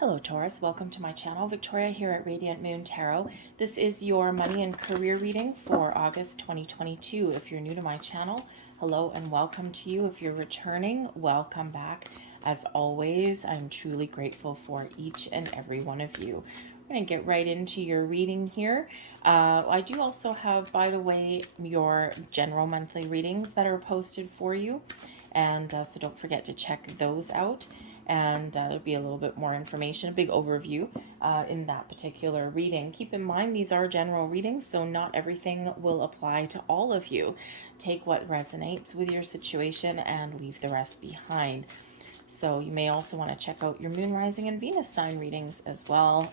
Hello Taurus, welcome to my channel. Victoria here at Radiant Moon Tarot. This is your money and career reading for August 2022. If you're new to my channel, hello and welcome to you. If you're returning, welcome back. As always, I'm truly grateful for each and every one of you. We're going to get right into your reading here. I do also have, by the way, your general monthly readings that are posted for you. And so don't forget to check those out. And there'll be a little bit more information, a big overview in that particular reading. Keep in mind, these are general readings, so not everything will apply to all of you. Take what resonates with your situation and leave the rest behind. So you may also want to check out your moon, rising, and Venus sign readings as well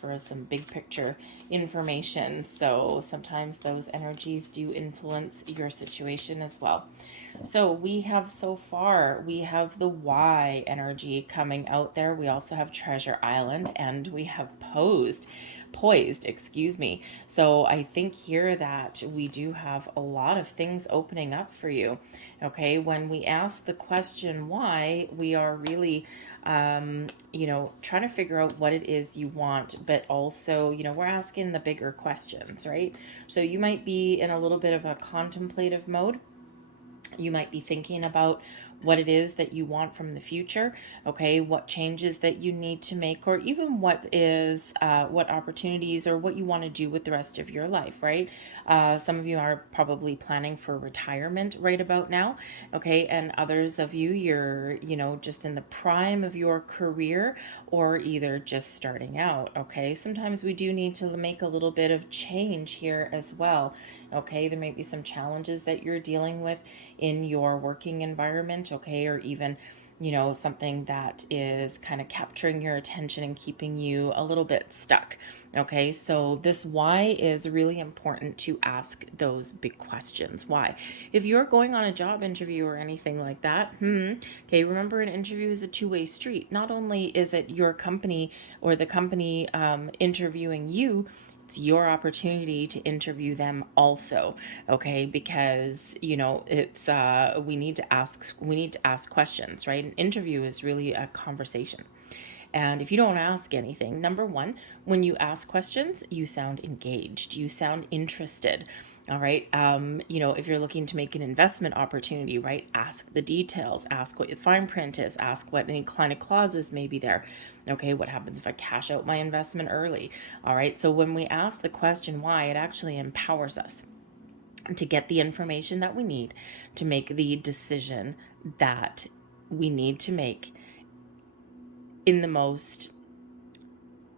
for some big picture information. So sometimes those energies do influence your situation as well. So we have we have the Y energy coming out there. We also have Treasure Island, and we have poised, excuse me. So I think here that we do have a lot of things opening up for you. Okay, when we ask the question why, we are really trying to figure out what it is you want, but also, we're asking the bigger questions, right? So you might be in a little bit of a contemplative mode. You might be thinking about what it is that you want from the future, okay, what changes that you need to make, or even what opportunities or what you want to do with the rest of your life, right? Some of you are probably planning for retirement right about now, okay, and others of you, you're, just in the prime of your career or either just starting out, okay? Sometimes we do need to make a little bit of change here as well, okay? There may be some challenges that you're dealing with in your working environment, okay, or even something that is kind of capturing your attention and keeping you a little bit stuck, okay? So this why is really important to ask those big questions. Why? If you're going on a job interview or anything like that, okay, remember, an interview is a two-way street. Not only is it your company or the company interviewing you, it's your opportunity to interview them also, okay? Because it's we need to ask questions, right? An interview is really a conversation. And if you don't ask anything, number one, when you ask questions, you sound engaged, you sound interested. All right. If you're looking to make an investment opportunity, right, ask the details, ask what your fine print is, ask what any kind of clauses may be there. Okay. What happens if I cash out my investment early? All right. So when we ask the question why, it actually empowers us to get the information that we need to make the decision that we need to make in the most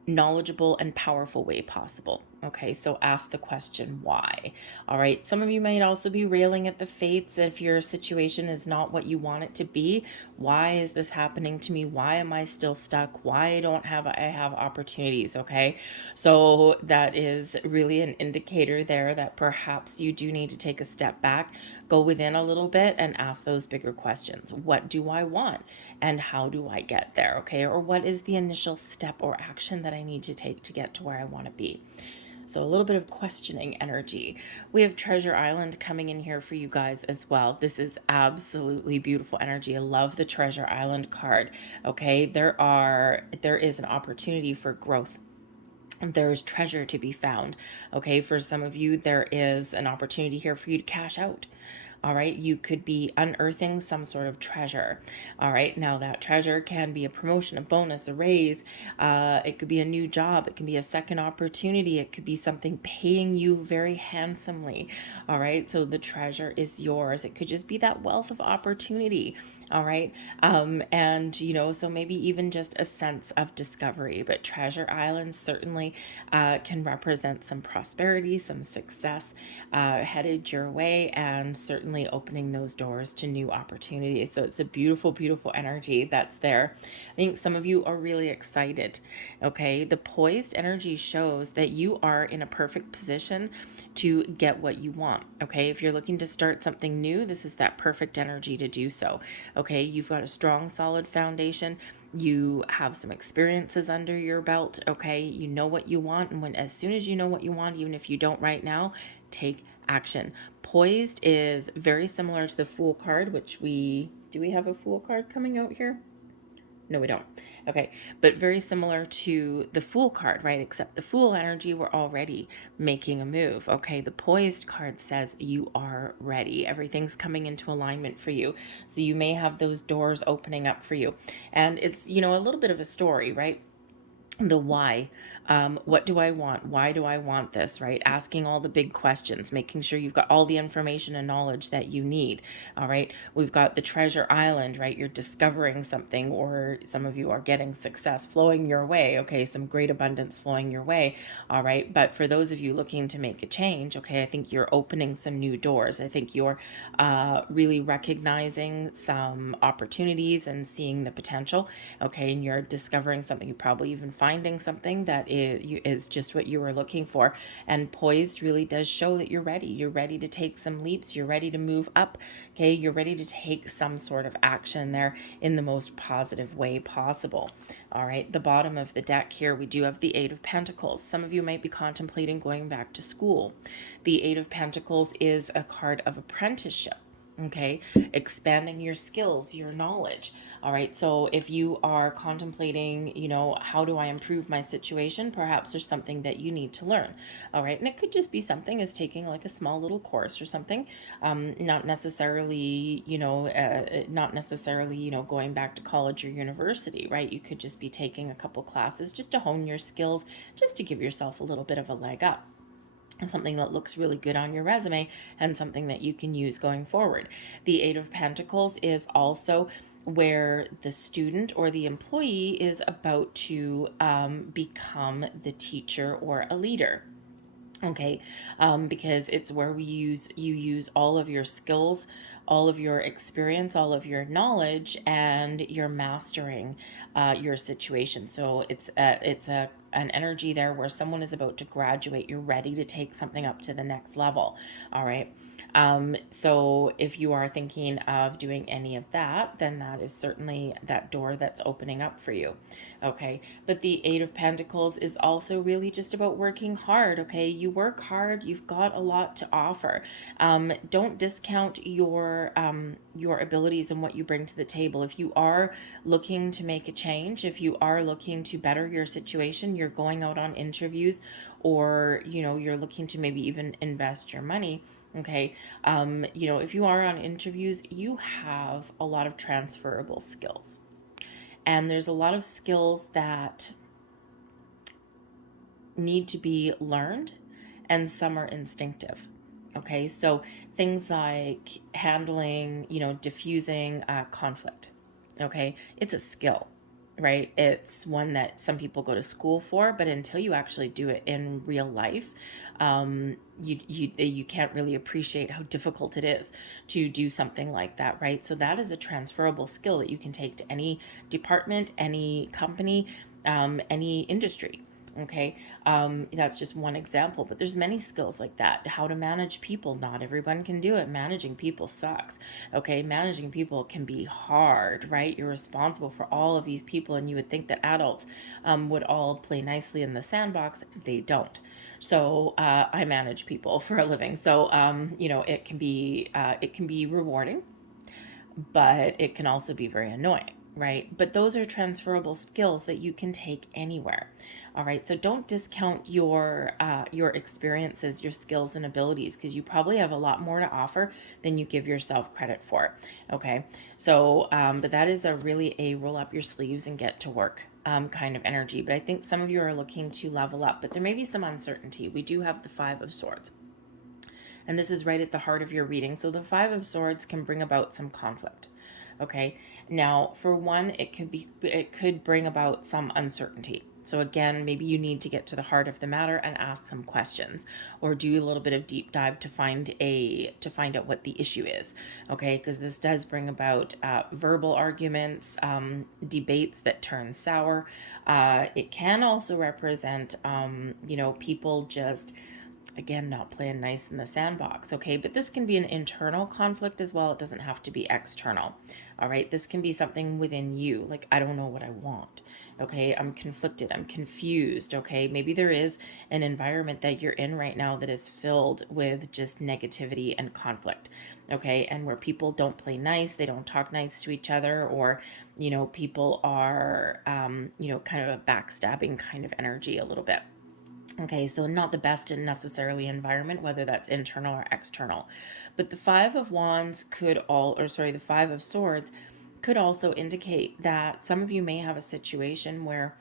knowledgeable and powerful way possible. Okay, so ask the question why. All right, some of you might also be railing at the fates if your situation is not what you want it to be. Why is this happening to me? Why am I still stuck? Why don't I have opportunities? Okay, so that is really an indicator there that perhaps you do need to take a step back, go within a little bit, and ask those bigger questions. What do I want? And how do I get there? Okay, or what is the initial step or action that I need to take to get to where I want to be? So a little bit of questioning energy. We have Treasure Island coming in here for you guys as well. This is absolutely beautiful energy. I love the Treasure Island card. Okay, there is an opportunity for growth. There's treasure to be found. Okay, for some of you, there is an opportunity here for you to cash out. All right, you could be unearthing some sort of treasure. All right, now that treasure can be a promotion, a bonus, a raise. It could be a new job. It can be a second opportunity. It could be something paying you very handsomely. All right, so the treasure is yours. It could just be that wealth of opportunity. All right, and so maybe even just a sense of discovery. But Treasure Island certainly can represent some prosperity, some success headed your way, and certainly opening those doors to new opportunities. So it's a beautiful, beautiful energy that's there. I think some of you are really excited. Okay, the poised energy shows that you are in a perfect position to get what you want. Okay, if you're looking to start something new, this is that perfect energy to do so. Okay, you've got a strong, solid foundation. You have some experiences under your belt. Okay, you know what you want, and as soon as you know what you want, even if you don't right now, take action. Poised is very similar to the Fool card, which do we have a Fool card coming out here? No, we don't. Okay. But very similar to the Fool card, right? Except the Fool energy, we're already making a move. Okay. The Poised card says you are ready. Everything's coming into alignment for you. So you may have those doors opening up for you. And it's, a little bit of a story, right? The why. What do I want? Why do I want this, right? Asking all the big questions, making sure you've got all the information and knowledge that you need. All right. We've got the treasure island, right? You're discovering something, or some of you are getting success flowing your way. Okay. Some great abundance flowing your way. All right. But for those of you looking to make a change, okay, I think you're opening some new doors. I think you're really recognizing some opportunities and seeing the potential. Okay. And you're discovering something, you probably even finding something that is just what you were looking for. And Poised really does show that you're ready. You're ready to take some leaps. You're ready to move up. Okay. You're ready to take some sort of action there in the most positive way possible. All right. The bottom of the deck here, we do have the Eight of Pentacles. Some of you might be contemplating going back to school. The Eight of Pentacles is a card of apprenticeship. Okay. Expanding your skills, your knowledge. All right. So if you are contemplating, how do I improve my situation? Perhaps there's something that you need to learn. All right. And it could just be something as taking like a small little course or something. Not necessarily, going back to college or university, right? You could just be taking a couple classes just to hone your skills, just to give yourself a little bit of a leg up. And something that looks really good on your resume and something that you can use going forward. The Eight of Pentacles is also where the student or the employee is about to become the teacher or a leader. Okay, because it's where you use all of your skills, all of your experience, all of your knowledge, and you're mastering your situation. So it's an energy there where someone is about to graduate. You're ready to take something up to the next level. All right. So if you are thinking of doing any of that, then that is certainly that door that's opening up for you. Okay. But the Eight of Pentacles is also really just about working hard. Okay. You work hard. You've got a lot to offer. Don't discount your abilities and what you bring to the table. If you are looking to make a change, if you are looking to better your situation, you're going out on interviews, or, you're looking to maybe even invest your money. Okay. If you are on interviews, you have a lot of transferable skills. And there's a lot of skills that need to be learned, and some are instinctive. Okay. So things like handling, diffusing conflict. Okay. It's a skill, right? It's one that some people go to school for, but until you actually do it in real life, you can't really appreciate how difficult it is to do something like that, right? So that is a transferable skill that you can take to any department, any company, any industry. Okay. That's just one example, but there's many skills like that. How to manage people. Not everyone can do it. Managing people sucks. Okay. Managing people can be hard, right? You're responsible for all of these people, and you would think that adults would all play nicely in the sandbox. They don't. So I manage people for a living. So it can be rewarding, but it can also be very annoying, right? But those are transferable skills that you can take anywhere. All right. So don't discount your experiences, your skills and abilities, because you probably have a lot more to offer than you give yourself credit for. Okay. So, but that is really a roll up your sleeves and get to work kind of energy. But I think some of you are looking to level up, but there may be some uncertainty. We do have the Five of Swords, and this is right at the heart of your reading. So the Five of Swords can bring about some conflict. Okay. Now, for one, it could bring about some uncertainty. So again, maybe you need to get to the heart of the matter and ask some questions, or do a little bit of deep dive to find out what the issue is. Okay. Because this does bring about verbal arguments, debates that turn sour. It can also represent, people just again, not playing nice in the sandbox, okay? But this can be an internal conflict as well. It doesn't have to be external, all right? This can be something within you, like, I don't know what I want, okay? I'm conflicted, I'm confused, okay? Maybe there is an environment that you're in right now that is filled with just negativity and conflict, okay? And where people don't play nice, they don't talk nice to each other, or, people are, kind of a backstabbing kind of energy a little bit. Okay, so not the best in necessarily environment, whether that's internal or external. But the Five of Wands the Five of Swords could also indicate that some of you may have a situation where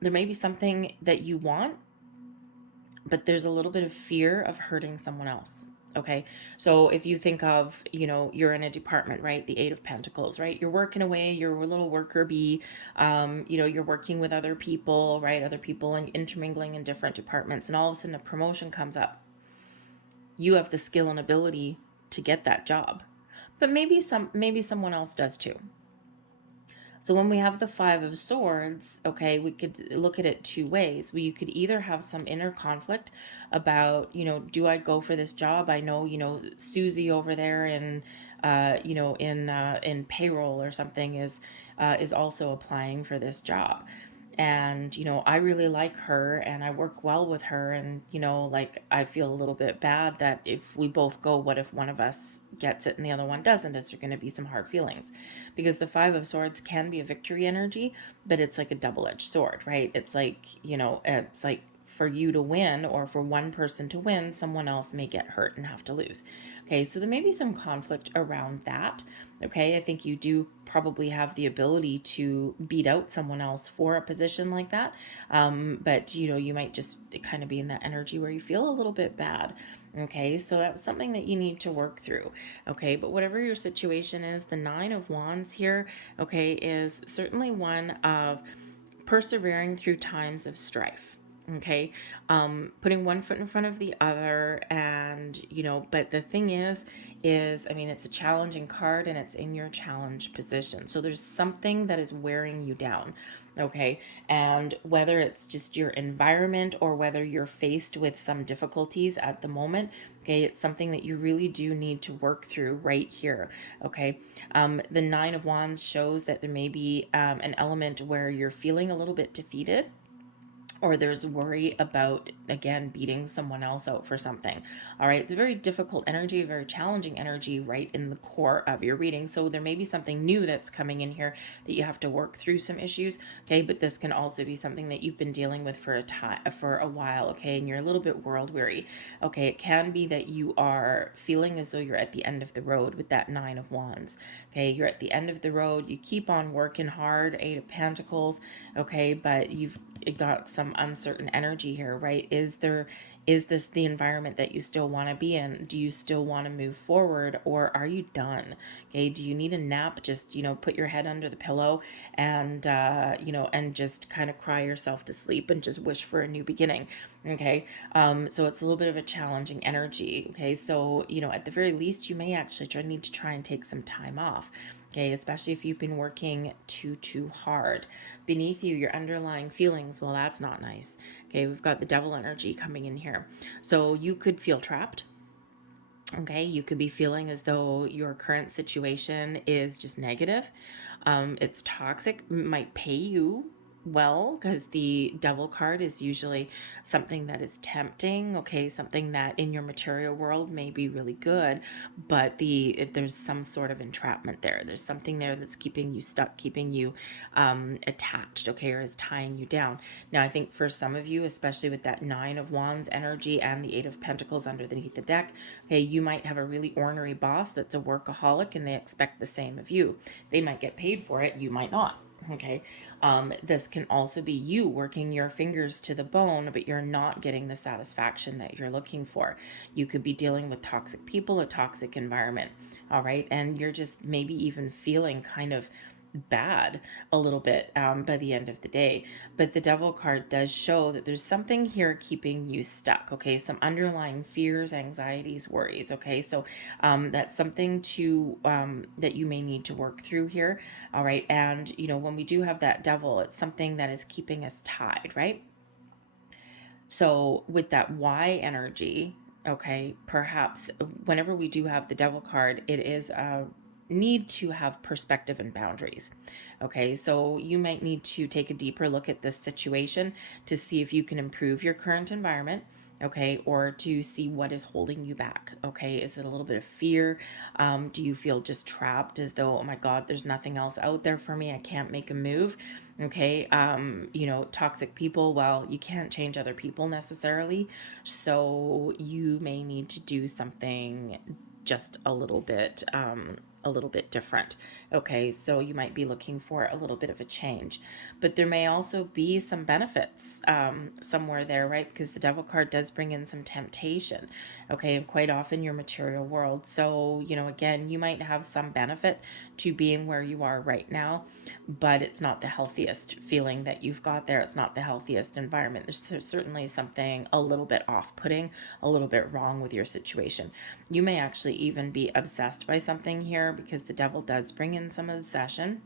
there may be something that you want, but there's a little bit of fear of hurting someone else. Okay, so if you think of, you're in a department, right? The Eight of Pentacles, right? You're working away, you're a little worker bee, you're working with other people, right? Other people and intermingling in different departments, and all of a sudden a promotion comes up. You have the skill and ability to get that job, but maybe someone else does too. So when we have the Five of Swords, okay, we could look at it two ways. You could either have some inner conflict about, do I go for this job? I know, Susie over there in payroll or something is also applying for this job. And, I really like her and I work well with her. And, like, I feel a little bit bad that if we both go, what if one of us gets it and the other one doesn't? Is there going to be some hard feelings? Because the Five of Swords can be a victory energy, but it's like a double-edged sword, right? It's like, it's like for you to win or for one person to win, someone else may get hurt and have to lose. Okay, so there may be some conflict around that. Okay, I think you do probably have the ability to beat out someone else for a position like that. But, you might just kind of be in that energy where you feel a little bit bad. Okay, so that's something that you need to work through. Okay, but whatever your situation is, the Nine of Wands here, okay, is certainly one of persevering through times of strife. Okay, putting one foot in front of the other, and but the thing is I mean, it's a challenging card and it's in your challenge position, so there's something that is wearing you down. Okay, and whether it's just your environment or whether you're faced with some difficulties at the moment, okay, it's something that you really do need to work through right here. Okay, the Nine of Wands shows that there may be an element where you're feeling a little bit defeated, or there's worry about, again, beating someone else out for something. All right, it's a very difficult energy, a very challenging energy right in the core of your reading. So there may be something new that's coming in here that you have to work through some issues. Okay, but this can also be something that you've been dealing with for a while. Okay, and you're a little bit world weary. Okay, it can be that you are feeling as though you're at the end of the road with that Nine of Wands. Okay, you're at the end of the road. You keep on working hard. Eight of Pentacles. Okay, but you've got some uncertain energy here, right? Is this the environment that you still want to be in? Do you still want to move forward, or are you done? Okay, do you need a nap? Just put your head under the pillow and and just kind of cry yourself to sleep and just wish for a new beginning. Okay, so it's a little bit of a challenging energy. Okay, so at the very least you may actually need to try and take some time off. Okay, especially if you've been working too hard. Beneath you, your underlying feelings, well, that's not nice. Okay, we've got the devil energy coming in here. So you could feel trapped. Okay, you could be feeling as though your current situation is just negative. It's toxic, might pay you well, because the devil card is usually something that is tempting. Okay, something that in your material world may be really good, but there's some sort of entrapment there. There's something there that's keeping you stuck, keeping you attached, okay, or is tying you down. Now, I think for some of you, especially with that Nine of Wands energy and the Eight of Pentacles underneath the deck, okay, you might have a really ornery boss that's a workaholic and they expect the same of you. They might get paid for it, you might not. Okay, this can also be you working your fingers to the bone, but you're not getting the satisfaction that you're looking for. You could be dealing with toxic people, a toxic environment. All right, and you're just maybe even feeling kind of bad a little bit by the end of the day. But the devil card does show that there's something here keeping you stuck. Okay, some underlying fears, anxieties, worries. Okay, so that's something to that you may need to work through here. All right, and when we do have that devil, it's something that is keeping us tied, right? So with that Y energy, okay, perhaps whenever we do have the devil card, it is a need to have perspective and boundaries. Okay, so you might need to take a deeper look at this situation to see if you can improve your current environment. Okay, or to see what is holding you back. Okay, is it a little bit of fear? Do you feel just trapped as though, oh my God, there's nothing else out there for me? I can't make a move. Okay, toxic people, well, you can't change other people necessarily, so you may need to do something just a little bit different. Okay, so you might be looking for a little bit of a change, but there may also be some benefits somewhere there, right? Because the devil card does bring in some temptation. Okay, and quite often your material world. So, again, you might have some benefit to being where you are right now, but it's not the healthiest feeling that you've got there. It's not the healthiest environment. There's certainly something a little bit off-putting, a little bit wrong with your situation. You may actually even be obsessed by something here, because the devil does bring in some obsession.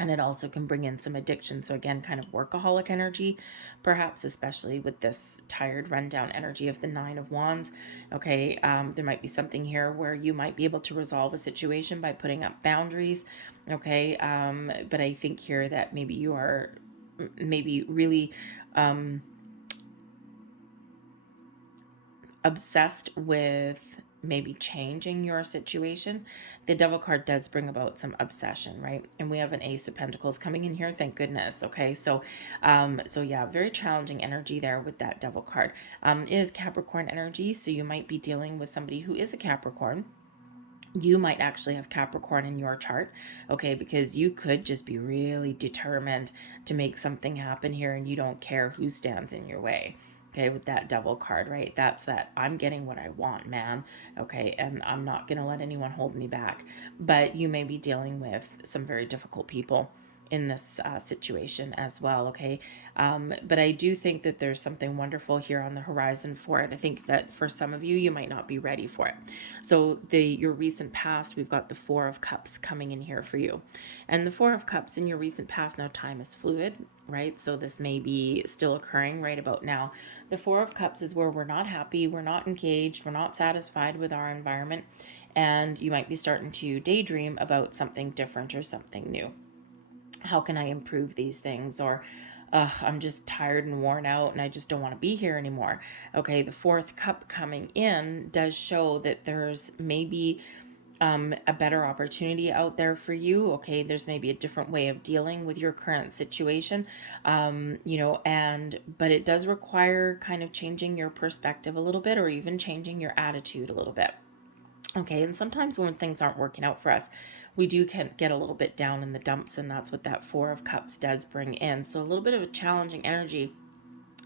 And it also can bring in some addiction. So again, kind of workaholic energy, perhaps, especially with this tired, rundown energy of the Nine of Wands. Okay, there might be something here where you might be able to resolve a situation by putting up boundaries. Okay, but I think here that maybe you are maybe really obsessed with maybe changing your situation. The devil card does bring about some obsession, right? And we have an Ace of Pentacles coming in here, thank goodness. Okay, so yeah, very challenging energy there with that devil card. It is Capricorn energy, so you might be dealing with somebody who is a Capricorn. You might actually have Capricorn in your chart, okay, because you could just be really determined to make something happen here, and you don't care who stands in your way. Okay, with that devil card, right? That's that I'm getting what I want, man. Okay, and I'm not going to let anyone hold me back. But you may be dealing with some very difficult people in this situation as well. Okay, but I do think that there's something wonderful here on the horizon for it. I think that for some of you, you might not be ready for it. So your recent past, we've got the Four of Cups coming in here for you. And the Four of Cups in your recent past, now time is fluid, right? So this may be still occurring right about now. The Four of Cups is where we're not happy, we're not engaged, we're not satisfied with our environment, and you might be starting to daydream about something different or something new. How can I improve these things? Or I'm just tired and worn out and I just don't want to be here anymore. Okay, the fourth cup coming in does show that there's maybe a better opportunity out there for you. Okay, there's maybe a different way of dealing with your current situation, but it does require kind of changing your perspective a little bit, or even changing your attitude a little bit. Okay, and sometimes when things aren't working out for us, we do get a little bit down in the dumps, and that's what that Four of Cups does bring in. So a little bit of a challenging energy.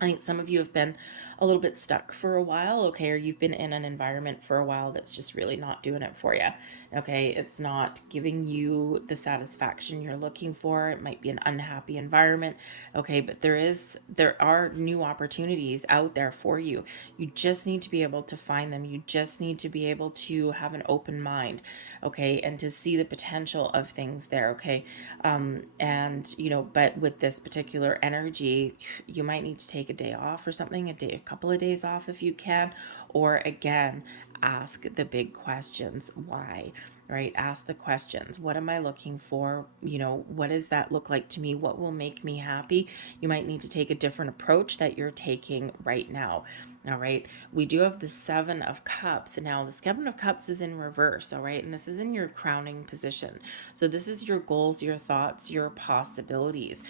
I think some of you have been a little bit stuck for a while, okay, or you've been in an environment for a while that's just really not doing it for you, okay? It's not giving you the satisfaction you're looking for. It might be an unhappy environment, okay, but there are new opportunities out there for you. You just need to be able to find them. You just need to be able to have an open mind, okay, and to see the potential of things there, okay? But with this particular energy, you might need to take a day off or something, a couple of days off if you can, or again, ask the big questions. Why? Right? Ask the questions. What am I looking for? What does that look like to me? What will make me happy? You might need to take a different approach that you're taking right now. All right. We do have the Seven of Cups. Now, the Seven of Cups is in reverse. All right. And this is in your crowning position. So this is your goals, your thoughts, your possibilities.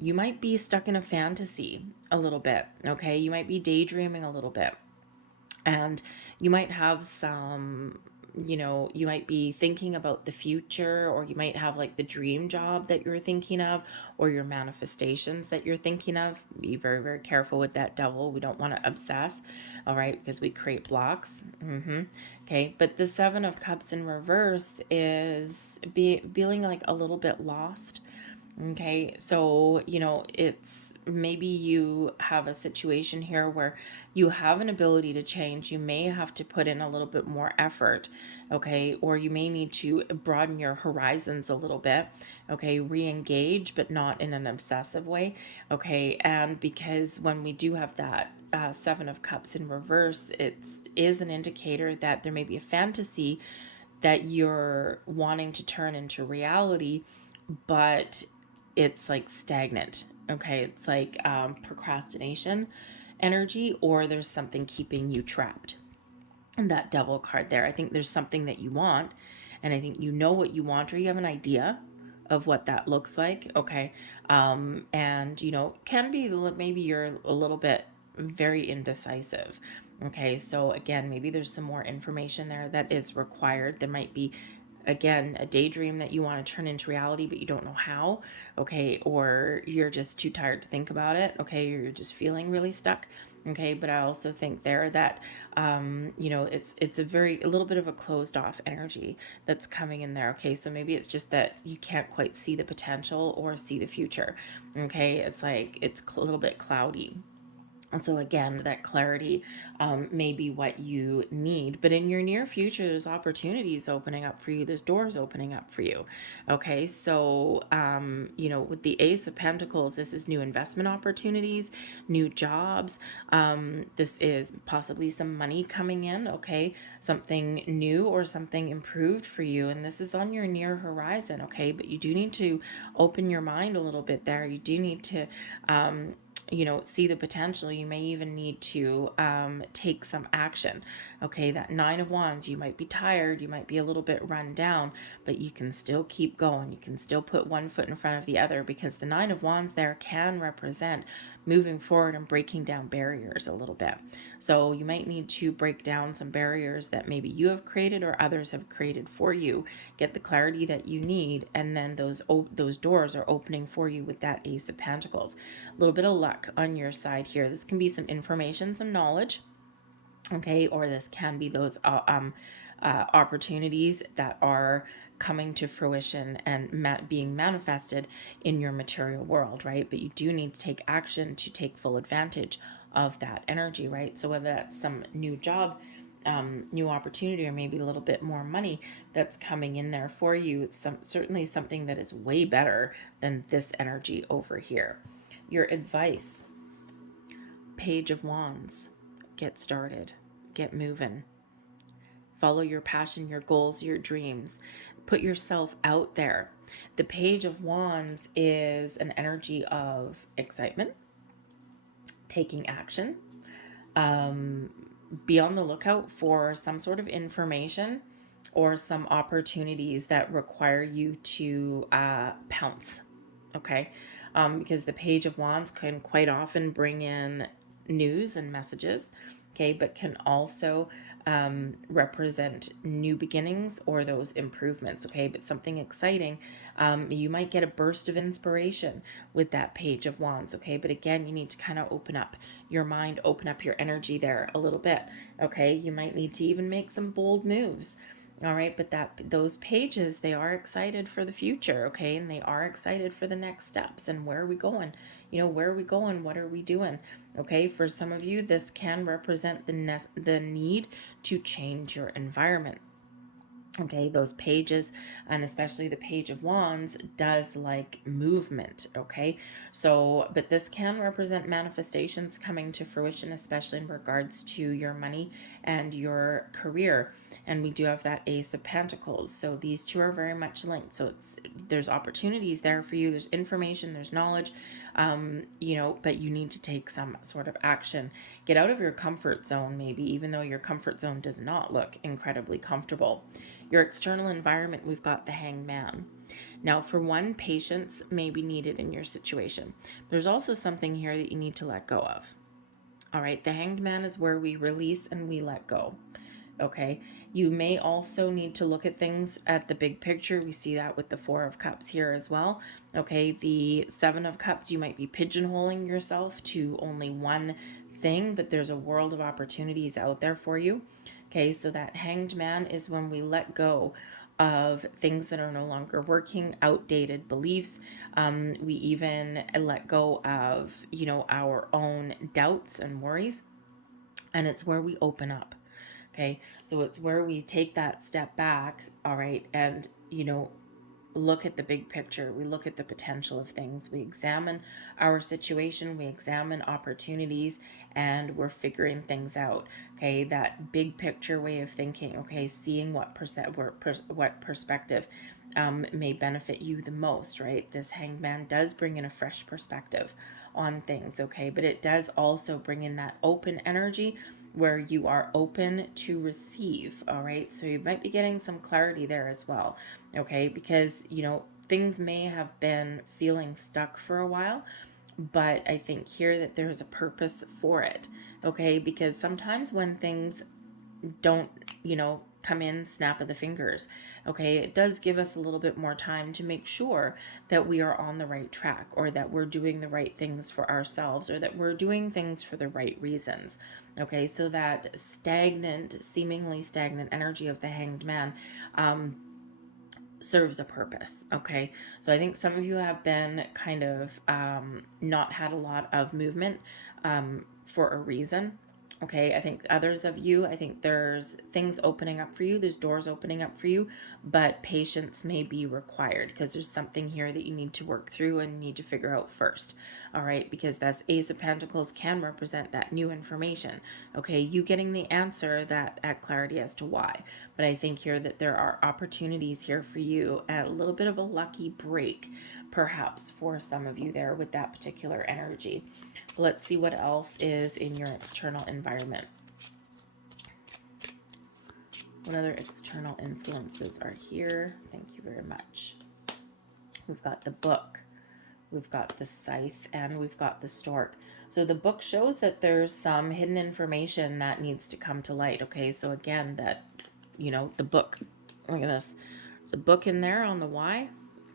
You might be stuck in a fantasy a little bit. Okay. You might be daydreaming a little bit. And you might have you might be thinking about the future, or you might have like the dream job that you're thinking of, or your manifestations that you're thinking of. Be very, very careful with that devil. We don't want to obsess, all right, because we create blocks. Okay, but the Seven of Cups in reverse is feeling like a little bit lost. Okay, so, it's maybe you have a situation here where you have an ability to change. You may have to put in a little bit more effort, okay, or you may need to broaden your horizons a little bit, okay, re engage, but not in an obsessive way, okay. And because when we do have that Seven of Cups in reverse, is an indicator that there may be a fantasy that you're wanting to turn into reality, but it's like stagnant. Okay, it's like procrastination energy, or there's something keeping you trapped. And that Devil card there, I think there's something that you want, and I think you know what you want, or you have an idea of what that looks like. Okay, and can be maybe you're a little bit very indecisive. Okay, so again, maybe there's some more information there that is required. There might be, again, a daydream that you want to turn into reality, but you don't know how. Okay, or you're just too tired to think about it. Okay, you're just feeling really stuck. Okay, but I also think there that it's a little bit of a closed off energy that's coming in there. Okay, so maybe it's just that you can't quite see the potential or see the future. Okay, it's like it's a little bit cloudy. So again, that clarity may be what you need, but in your near future, there's opportunities opening up for you. There's doors opening up for you. Okay, so with the Ace of Pentacles, this is new investment opportunities, new jobs. This is possibly some money coming in. Okay, something new or something improved for you, and this is on your near horizon. Okay, but you do need to open your mind a little bit there. You do need to see the potential. You may even need to take some action. Okay, that Nine of Wands, you might be tired, you might be a little bit run down, but you can still keep going. You can still put one foot in front of the other, because the Nine of Wands there can represent moving forward and breaking down barriers a little bit. So you might need to break down some barriers that maybe you have created or others have created for you. Get the clarity that you need, and then those doors are opening for you with that Ace of Pentacles. A little bit of luck on your side here. This can be some information, some knowledge, okay, or this can be those opportunities that are coming to fruition and being manifested in your material world, right? But you do need to take action to take full advantage of that energy, right? So whether that's some new job, new opportunity, or maybe a little bit more money that's coming in there for you, it's certainly something that is way better than this energy over here. Your advice: Page of Wands. Get started. Get moving. Follow your passion, your goals, your dreams. Put yourself out there. The Page of Wands is an energy of excitement, taking action. Be on the lookout for some sort of information or some opportunities that require you to pounce. Okay, because the Page of Wands can quite often bring in news and messages, okay, but can also represent new beginnings or those improvements, okay, but something exciting. You might get a burst of inspiration with that Page of Wands, okay, but again, you need to kind of open up your mind, open up your energy there a little bit, okay. You might need to even make some bold moves. All right, but those pages, they are excited for the future, okay? And they are excited for the next steps and where are we going? Where are we going? What are we doing? Okay, for some of you, this can represent the need to change your environment. Okay, those pages, and especially the Page of Wands, does like movement. Okay, so but this can represent manifestations coming to fruition, especially in regards to your money and your career. And we do have that Ace of Pentacles, so these two are very much linked. So there's opportunities there for you, there's information, there's knowledge, but you need to take some sort of action. Get out of your comfort zone, maybe, even though your comfort zone does not look incredibly comfortable. Your external environment, we've got the Hanged Man. Now, for one, patience may be needed in your situation. There's also something here that you need to let go of. All right, the Hanged Man is where we release and we let go. Okay, you may also need to look at things at the big picture. We see that with the Four of Cups here as well. Okay, the Seven of Cups, you might be pigeonholing yourself to only one thing, but there's a world of opportunities out there for you. Okay, so that Hanged Man is when we let go of things that are no longer working, outdated beliefs. We even let go of, our own doubts and worries. And it's where we open up. Okay. So it's where we take that step back. All right. And, look at the big picture. We look at the potential of things. We examine our situation. We examine opportunities, and we're figuring things out. Okay, that big picture way of thinking. Okay, seeing what perspective may benefit you the most. Right, this Hanged Man does bring in a fresh perspective on things. Okay, but it does also bring in that open energy where you are open to receive. All right, so you might be getting some clarity there as well. Okay, because things may have been feeling stuck for a while, but I think here that there's a purpose for it. Okay, because sometimes when things don't, come in snap of the fingers, okay, it does give us a little bit more time to make sure that we are on the right track, or that we're doing the right things for ourselves, or that we're doing things for the right reasons. Okay, so that seemingly stagnant energy of the Hanged Man serves a purpose. Okay, so I think some of you have been kind of not had a lot of movement for a reason. Okay, I think others of you, I think there's things opening up for you, there's doors opening up for you, but patience may be required because there's something here that you need to work through and need to figure out first. All right, because that's Ace of Pentacles can represent that new information. Okay, you getting the answer, that at clarity as to why. But I think here that there are opportunities here for you, a little bit of a lucky break perhaps for some of you there with that particular energy. Let's see what else is in your external environment. What other external influences are here? Thank you very much. We've got the Book, we've got the Scythe, and we've got the Stork. So the Book shows that there's some hidden information that needs to come to light. Okay, so again, that, the book, look at this. There's a book in there on the Y,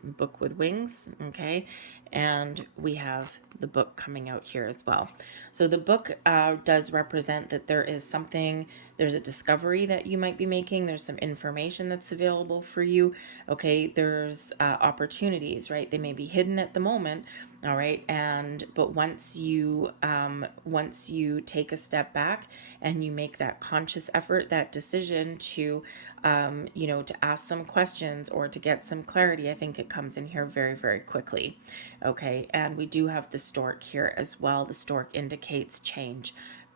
book with wings. Okay, and we have the book coming out here as well. So the book does represent that there is something, there's a discovery that you might be making, there's some information that's available for you. Okay, there's opportunities, right? They may be hidden at the moment. All right, but once you take a step back and you make that conscious effort, that decision to to ask some questions or to get some clarity, I think it comes in here very, very quickly. Okay, and we do have the Stork here as well. The Stork indicates change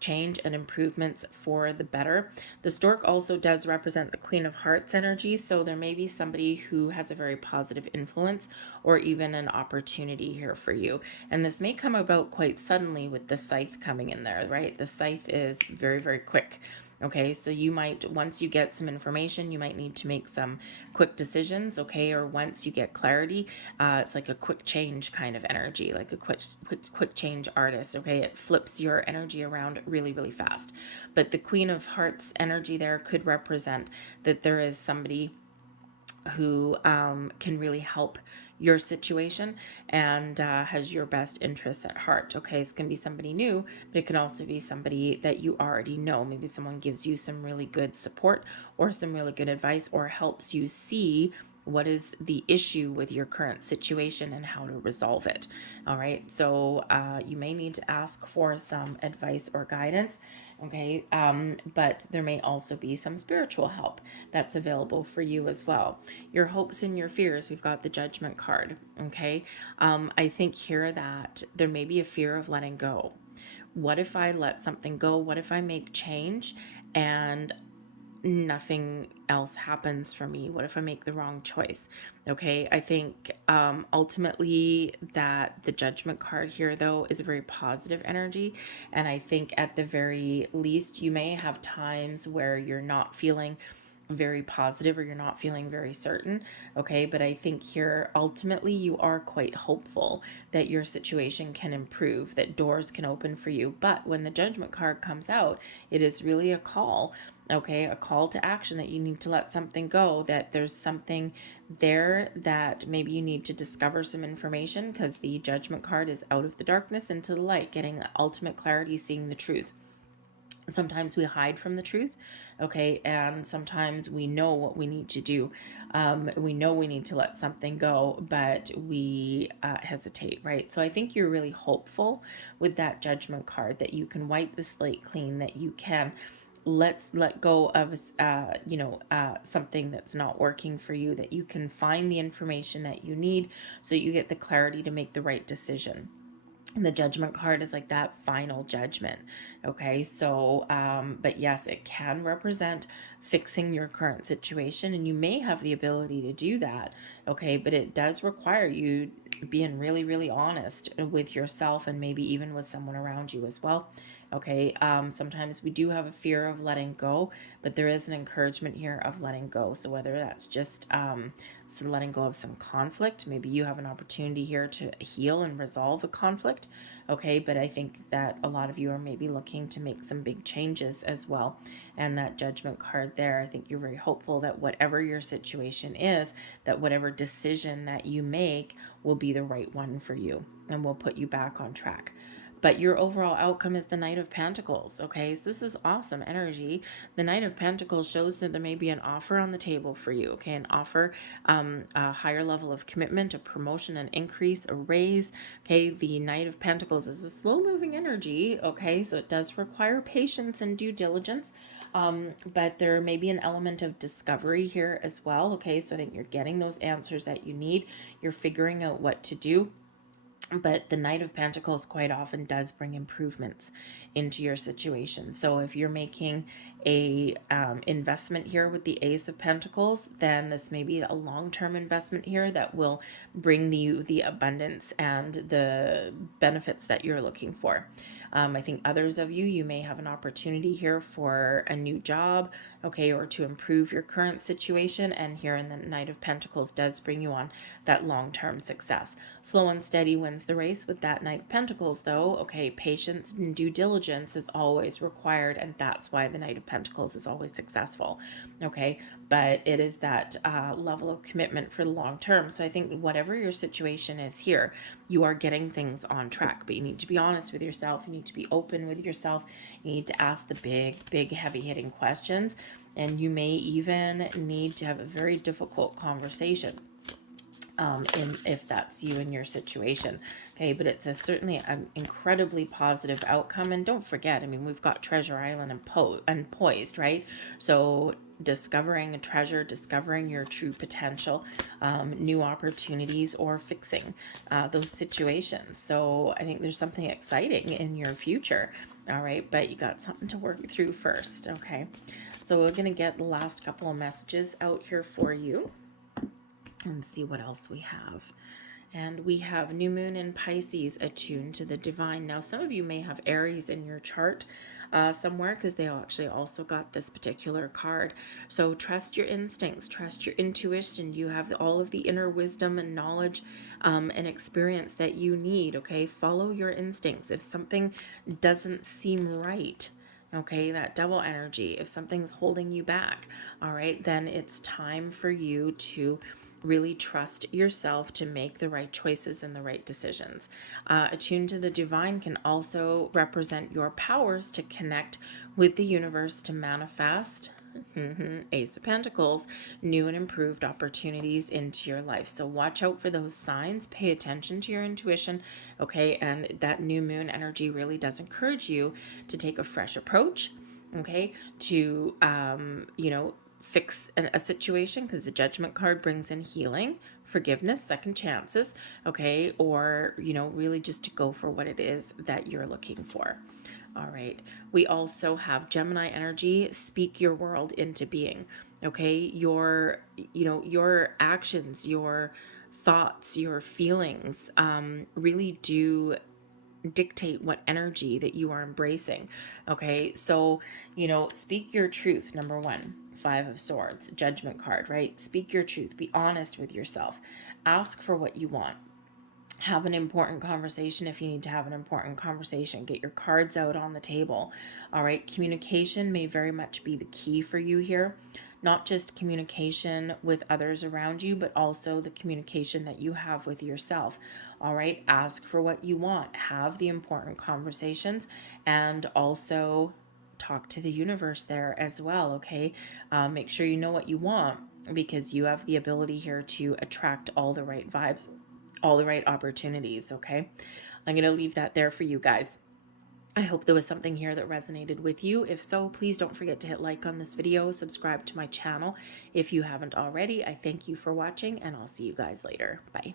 and improvements for the better. The Stork also does represent the Queen of Hearts energy, so there may be somebody who has a very positive influence or even an opportunity here for you. And this may come about quite suddenly with the Scythe coming in there, right? The Scythe is very, very quick. Okay, so you might, once you get some information, you might need to make some quick decisions, okay? Or once you get clarity, it's like a quick change kind of energy, like a quick change artist, okay? It flips your energy around really, really fast. But the Queen of Hearts energy there could represent that there is somebody who can really help your situation and has your best interests at heart. Okay, it's going to be somebody new, but it can also be somebody that you already know. Maybe someone gives you some really good support or some really good advice, or helps you see what is the issue with your current situation and how to resolve it. All right, so you may need to ask for some advice or guidance. Okay, but there may also be some spiritual help that's available for you as well. Your hopes and your fears, we've got the Judgment card. Okay, I think here that there may be a fear of letting go. What if I let something go? What if I make change and nothing else happens for me? What if I make the wrong choice? Okay, I think ultimately that the Judgment card here though is a very positive energy, and I think at the very least you may have times where you're not feeling very positive or you're not feeling very certain. Okay, but I think here ultimately you are quite hopeful that your situation can improve, that doors can open for you. But when the Judgment card comes out, it is really a call. Okay, a call to action, that you need to let something go, that there's something there that maybe you need to discover some information, because the Judgment card is out of the darkness into the light, getting ultimate clarity, seeing the truth. Sometimes we hide from the truth, okay, and sometimes we know what we need to do. We know we need to let something go, but we hesitate, right? So I think you're really hopeful with that Judgment card that you can wipe the slate clean, that you can let go of something that's not working for you, that you can find the information that you need so you get the clarity to make the right decision. And the Judgment card is like that final judgment. Okay, so but yes, it can represent fixing your current situation, and you may have the ability to do that. Okay, but it does require you being really, really honest with yourself, and maybe even with someone around you as well. Okay, sometimes we do have a fear of letting go, but there is an encouragement here of letting go. So whether that's just letting go of some conflict, maybe you have an opportunity here to heal and resolve a conflict. Okay, but I think that a lot of you are maybe looking to make some big changes as well. And that Judgment card there, I think you're very hopeful that whatever your situation is, that whatever decision that you make will be the right one for you and will put you back on track. But your overall outcome is the Knight of Pentacles. Okay, so this is awesome energy. The Knight of Pentacles shows that there may be an offer on the table for you. Okay, an offer, a higher level of commitment, a promotion, an increase, a raise. Okay, the Knight of Pentacles is a slow moving energy. Okay, so it does require patience and due diligence. But there may be an element of discovery here as well. Okay, so I think you're getting those answers that you need. You're figuring out what to do. But the Knight of Pentacles quite often does bring improvements into your situation. So if you're making a investment here with the Ace of Pentacles, then this may be a long-term investment here that will bring you the abundance and the benefits that you're looking for. I think others of you, you may have an opportunity here for a new job, okay, or to improve your current situation. And here in the Knight of Pentacles does bring you on that long-term success. Slow and steady wins the race with that Knight of Pentacles, though. Okay, patience and due diligence is always required, and that's why the Knight of Pentacles is always successful. Okay, but it is that level of commitment for the long term. So I think whatever your situation is here, you are getting things on track, but you need to be honest with yourself. You need to be open with yourself. You need to ask the big, heavy hitting questions, and you may even need to have a very difficult conversation. If that's you in your situation. Okay, but it's certainly an incredibly positive outcome. And don't forget, I mean, we've got Treasure Island and Poised, right? So discovering a treasure, discovering your true potential, new opportunities, or fixing those situations. So I think there's something exciting in your future. All right, but you got something to work through first. Okay, so we're going to get the last couple of messages out here for you and see what else we have. And we have New Moon in Pisces attuned to the divine. Now, some of you may have Aries in your chart somewhere, because they actually also got this particular card. So trust your instincts, trust your intuition. You have all of the inner wisdom and knowledge and experience that you need. Okay, follow your instincts. If something doesn't seem right, okay, that double energy, if something's holding you back, all right, then it's time for you to really trust yourself to make the right choices and the right decisions. Attuned to the divine can also represent your powers to connect with the universe to manifest Ace of Pentacles, new and improved opportunities into your life. So watch out for those signs. Pay attention to your intuition, okay? And that new moon energy really does encourage you to take a fresh approach, okay? To, fix a situation, because the Judgment card brings in healing, forgiveness, second chances, okay? Or, really just to go for what it is that you're looking for. All right. We also have Gemini energy, speak your world into being. Okay? Your actions, your thoughts, your feelings really do dictate what energy that you are embracing. Okay? So, speak your truth, number one. Five of Swords, Judgment card, right? Speak your truth. Be honest with yourself. Ask for what you want. Have an important conversation if you need to have an important conversation. Get your cards out on the table. All right. Communication may very much be the key for you here. Not just communication with others around you, but also the communication that you have with yourself. All right. Ask for what you want. Have the important conversations, and also talk to the universe there as well, okay? Make sure you know what you want, because you have the ability here to attract all the right vibes, all the right opportunities, okay? I'm going to leave that there for you guys. I hope there was something here that resonated with you. If so, please don't forget to hit like on this video, subscribe to my channel if you haven't already. I thank you for watching, and I'll see you guys later. Bye.